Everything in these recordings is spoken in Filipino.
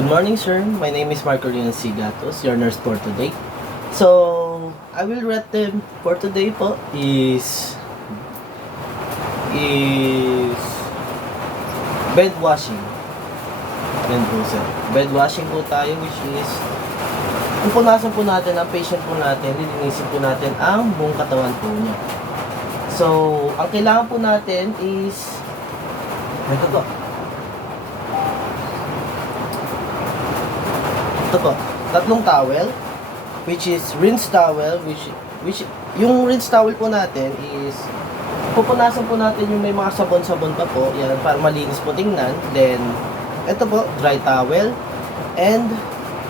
Good morning, sir. My name is Marco Leon Sigatos, your nurse for today. So, I will rate them for today po is bed washing. Yan po, sir. Bed washing po tayo, which is pupunasan po natin ang patient po natin, lilinisin po natin ang buong katawan po niya. So, ang kailangan po natin is ito po. Ito po, tatlong towel, which is rinse towel, which yung rinse towel po natin is pupunasan po natin yung may mga sabon-sabon pa po, yan, para malinis po tingnan. Then, ito po, dry towel, and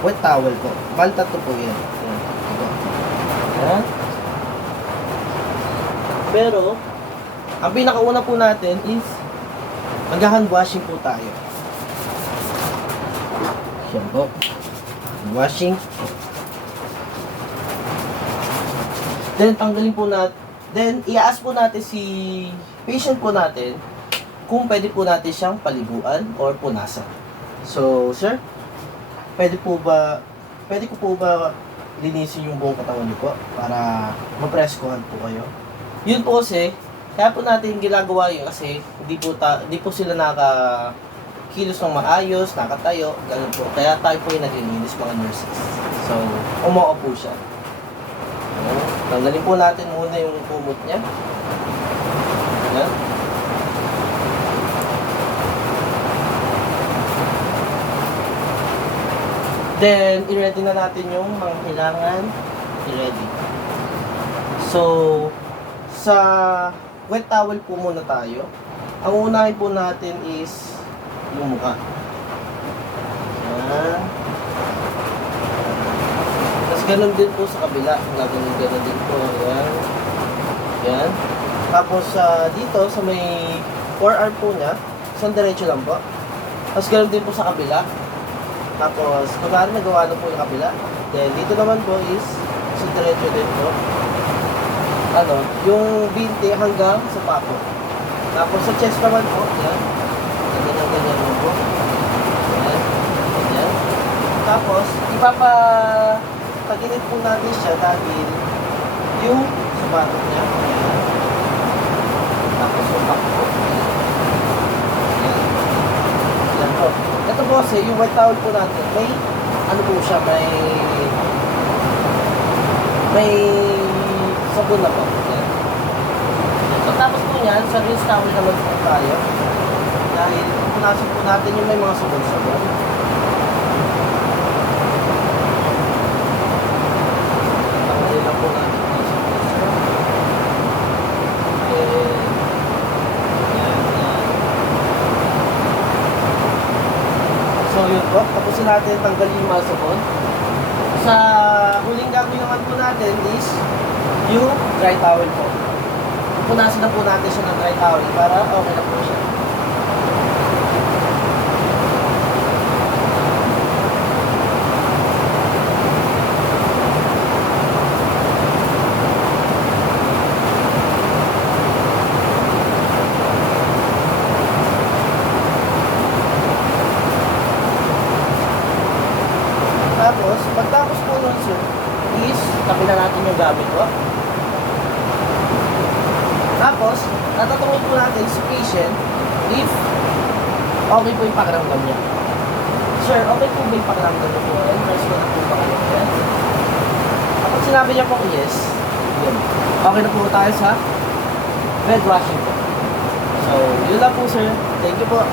wet towel po. Bali tatlo po yan. Yan. Ito po. Yan. Pero, ang pinakauna po natin is mag-hand washing po tayo. Yan po. Washing. Then, tanggalin po natin. Then, i-ask po natin si patient po natin kung pwede po natin siyang paliguan or punasan. So, sir, pwede ko po ba linisin yung buong katawan niyo po para mapreskohan po kayo? Yun po kasi, kaya po natin ginagawa yun kasi hindi po sila kilos ng maayos, nakatayo, ganun po. Kaya tayo po yung naglilinis mga nurses. So, umuo po siya. Tanggalin po natin muna yung kumot niya. Ayan. Then, i-ready na natin yung mga kailangan i-ready. So, sa wet towel po muna tayo. Ang unahin po natin is yung mukha. Ayan. Tapos ganun din po sa kabila. Ganun din po. Ayan. Ayan. Tapos dito sa may forearm po niya, isang diretso lang po. Tapos ganun din po sa kabila. Tapos kung nagawa na po yung kabila. Then dito naman po is isang diretso din po. Yung binti hanggang sa papo. Tapos sa chest naman po, ayan. Ganyan mo po. Ayan. Ayan. Tapos, ipapataginit po natin siya dahil yung sapatos niya. Ayan. Tapos yung back po. Ayan. Ayan po. Ito po kasi, yung white towel po natin, may po siya, may sabon na po. Ayan. So, tapos po yan, sa rinse towel naman po tayo. Dahil pupunasan po natin yung may mga sabon-sabon. Tanggalin lang po natin yung sabon-sabon. So yun po, tapusin natin tanggalin yung mga sabon. Sa huling gagawin naman po natin is yung dry towel po. Pupunasan na po natin siya ng dry towel para okay na po siya. Tapos, pagtapos po nun sir, is tabi na natin yung gamit po. Tapos, tatatungin po natin si patient if okay po yung pakiramdam niya. Sir, okay po ba yung pakiramdam niya po? Nurse ko na po ba kayo? Kapag sinabi niya po yes, yun. Okay na po tayo sa bed washing po. So, yun lang po sir. Thank you po.